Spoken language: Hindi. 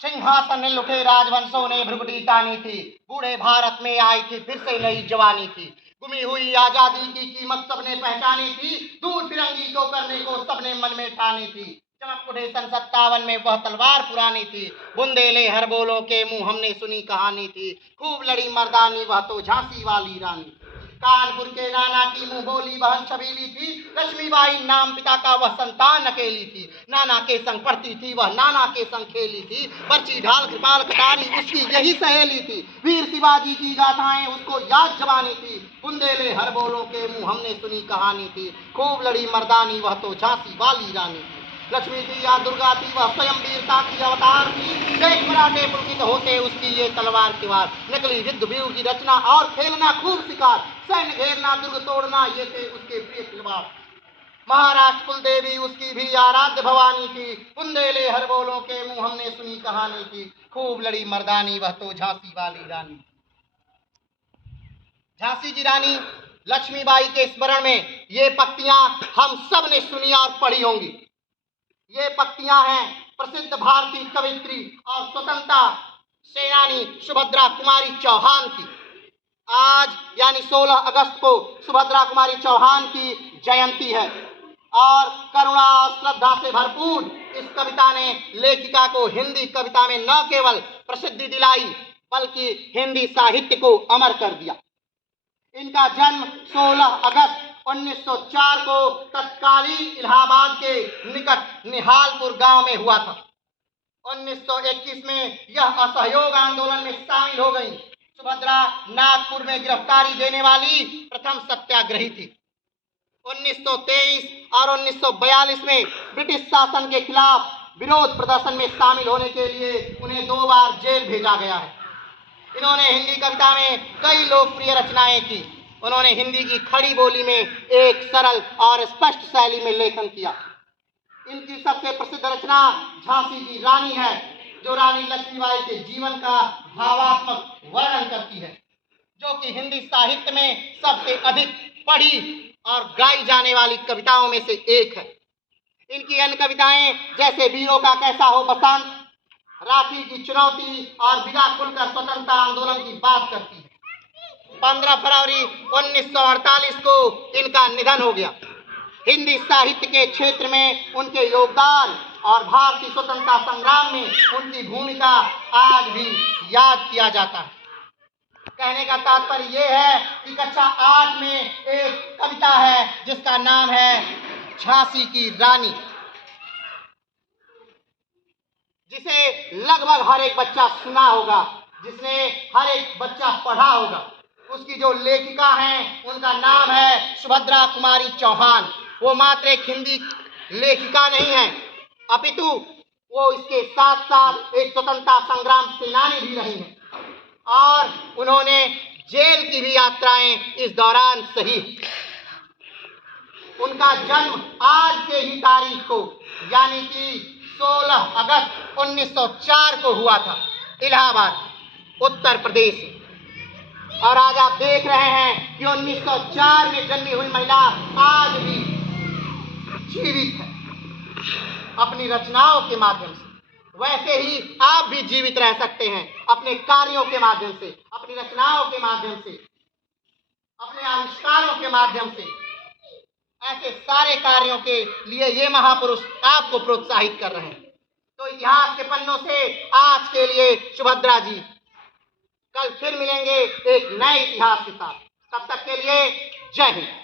सिंहासन लुटे राजवंशों ने भ्रुकुटी तानी थी। बूढ़े भारत में आई थी फिर से नई जवानी थी। गुमी हुई आजादी की कीमत सबने पहचानी थी। दूर फिरंगी को करने को सबने मन में ठानी थी। चमक उठे सन 57 में वह तलवार पुरानी थी। बुंदेले हर बोलों के मुंह हमने सुनी कहानी थी। खूब लड़ी मर्दानी वह तो झांसी वाली रानी। कानपुर के नाना की मुंह बोली बहन छबीली थी। लक्ष्मीबाई नाम पिता का वह संतान अकेली थी। नाना के संग पढ़ती थी वह, नाना के संग खेली थी। पर्ची ढाल कृपाल कटारी उसकी यही सहेली थी। वीर शिवाजी की गाथाएं उसको याद जवानी थी। बुंदेले हर बोलों के मुंह हमने सुनी कहानी थी। खूब लड़ी मर्दानी वह तो झांसी वाली रानी थी। लक्ष्मी थी या दुर्गा थी वह स्वयं वीरता की अवतार थी। देख मराठे पुलकित होते उसकी ये तलवार की वार। नकली युद्ध व्यूह की रचना और खेलना खूब शिकार। सैन्य घेरना दुर्ग तोड़ना ये थे उसके प्रिय खिलवाड़। महाराष्ट्र कुल देवी उसकी भी आराध्य भवानी थी। बुंदेले हर बोलों के मुंह हमने सुनी कहानी थी। खूब लड़ी मर्दानी वह तो झांसी वाली रानी। झांसी की रानी लक्ष्मीबाई के स्मरण में ये पंक्तियां हम सब ने सुनी और पढ़ी होंगी। ये पंक्तियां हैं प्रसिद्ध भारतीय कवित्री और स्वतंत्रता सेनानी सुभद्रा कुमारी चौहान की। आज यानी 16 अगस्त को सुभद्रा कुमारी चौहान की जयंती है और करुणा और श्रद्धा से भरपूर इस कविता ने लेखिका को हिंदी कविता में न केवल प्रसिद्धि दिलाई बल्कि हिंदी साहित्य को अमर कर दिया। इनका जन्म 16 अगस्त 1904 को तत्कालीन इलाहाबाद के निकट निहालपुर गांव में हुआ था। 1921 में यह असहयोग आंदोलन में शामिल हो गई। सुभद्रा नागपुर में गिरफ्तारी देने वाली प्रथम सत्याग्रही थी। 1923 और 1942 में ब्रिटिश शासन के खिलाफ विरोध प्रदर्शन में शामिल होने के लिए उन्हें 2 बार जेल भेजा गया है। इन्होंने हिंदी कविता में कई लोकप्रिय रचनाएं की। उन्होंने हिंदी की खड़ी बोली में एक सरल और स्पष्ट शैली में लेखन किया। इनकी सबसे प्रसिद्ध रचना झांसी की रानी है, जो रानी लक्ष्मीबाई के जीवन का भावात्मक वर्णन करती है, जो कि हिंदी साहित्य में सबसे अधिक पढ़ी और गाई जाने वाली कविताओं में से एक है। इनकी अन्य कविताएं जैसे वीरों का कैसा हो बसंत, राखी की चुनौती और विदा खुलकर स्वतंत्रता आंदोलन की बात करती है। 15 फरवरी 1948 को इनका निधन हो गया। हिंदी साहित्य के क्षेत्र में उनके योगदान और भारतीय स्वतंत्रता संग्राम में उनकी भूमिका आज भी याद किया जाता है। कहने का तात्पर्य यह है कि कक्षा 8 में एक कविता है जिसका नाम है झांसी की रानी, जिसे लगभग हर एक बच्चा सुना होगा, जिसने हर एक बच्चा पढ़ा होगा। उसकी जो लेखिका हैं उनका नाम है सुभद्रा कुमारी चौहान। वो मात्र एक हिंदी लेखिका नहीं है, अपितु वो इसके साथ साथ एक स्वतंत्रता संग्राम सेनानी भी रही हैं और उन्होंने जेल की भी यात्राएं इस दौरान सही। उनका जन्म आज के ही तारीख को यानी कि 16 अगस्त 1904 को हुआ था, इलाहाबाद, उत्तर प्रदेश। और आज आप देख रहे हैं कि 1904 में जन्मी हुई महिला आज भी जीवित है अपनी रचनाओं के माध्यम से। वैसे ही आप भी जीवित रह सकते हैं अपने कार्यों के माध्यम से, अपनी रचनाओं के माध्यम से, अपने आविष्कारों के माध्यम से। ऐसे सारे कार्यों के लिए ये महापुरुष आपको प्रोत्साहित कर रहे हैं। तो इतिहास के पन्नों से आज के लिए सुभद्रा जी। कल फिर मिलेंगे एक नए इतिहास के साथ। तब तक के लिए जय हिंद।